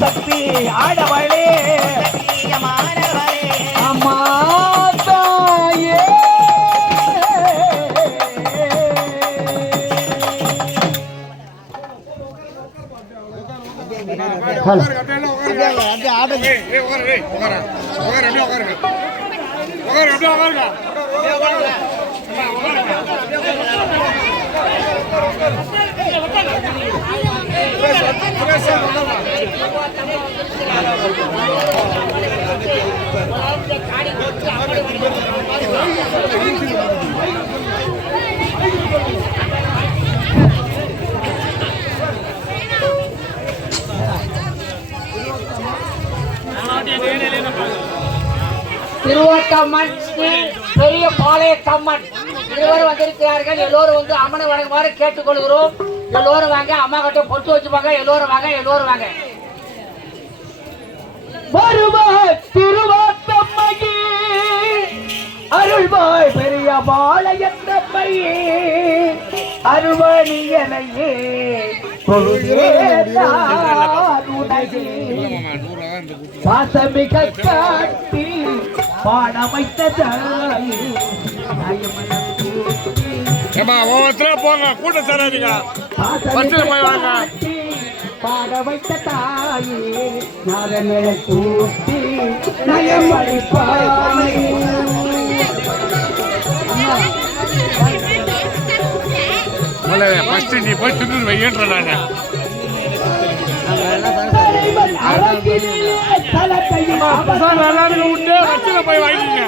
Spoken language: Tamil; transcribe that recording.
சக்தி ஆடவளே அம்மா தாயே திருவோட்டம்மன் ஸ்ரீ பெரிய பாளையத்தம்மன் இருவரும் வந்திருக்கிறார்கள். எல்லோரும் வந்து அம்மனை வணங்குமாறு கேட்டுக்கொள்கிறோம். எல்லோரும் வாங்க, அம்மா கிட்ட பொட்டு வச்சுப்பாங்க. எல்லோரும் வாங்க, எல்லோரும் வாங்க. வருவாய் திருவோட்டம்மையே, அருள்வாய் பெரிய பாளையத்தம்மையே, அருள்வாணியனையே பாசமிக காட்டி பாட வைத்ததாய் போங்க கூட்ட சேராதீங்க. பாட வைத்த தாயே நாதனை கூட்டி நயமளிப்பாய். நீ போய் தின்னு வையன்ற